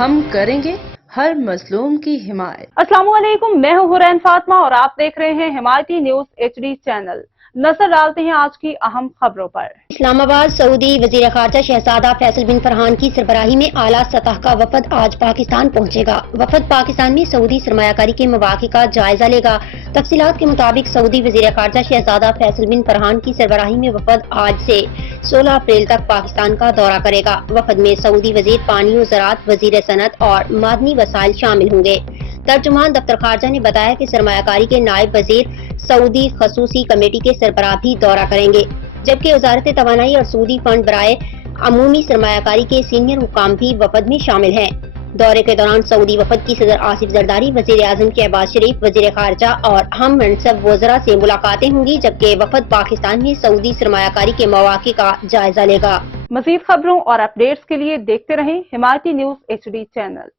ہم کریں گے ہر مظلوم کی حمایت۔ السلام علیکم، میں ہوں حرین فاطمہ اور آپ دیکھ رہے ہیں حمایتی نیوز HD چینل۔ نظر ڈالتے ہیں آج کی اہم خبروں پر۔ اسلام آباد سعودی وزیر خارجہ شہزادہ فیصل بن فرحان کی سربراہی میں اعلیٰ سطح کا وفد آج پاکستان پہنچے گا۔ وفد پاکستان میں سعودی سرمایہ کاری کے مواقع کا جائزہ لے گا۔ تفصیلات کے مطابق سعودی وزیر خارجہ شہزادہ فیصل بن فرحان کی سربراہی میں وفد آج سے 16 اپریل تک پاکستان کا دورہ کرے گا۔ وفد میں سعودی وزیر پانی و زراعت، وزیر صنعت اور معدنی وسائل شامل ہوں گے۔ ترجمان دفتر خارجہ نے بتایا کہ سرمایہ کاری کے نائب وزیر سعودی خصوصی کمیٹی کے سربراہ بھی دورہ کریں گے، جبکہ وزارت توانائی اور سعودی فنڈ برائے عمومی سرمایہ کاری کے سینئر حکام بھی وفد میں شامل ہیں۔ دورے کے دوران سعودی وفد کی صدر آصف زرداری، وزیر اعظم شہباز شریف، وزیر خارجہ اور ہم منصب وزراء سے ملاقاتیں ہوں گی، جبکہ وفد پاکستان میں سعودی سرمایہ کاری کے مواقع کا جائزہ لے گا۔ مزید خبروں اور اپڈیٹس کے لیے دیکھتے رہیں حمایتی نیوز HD چینل۔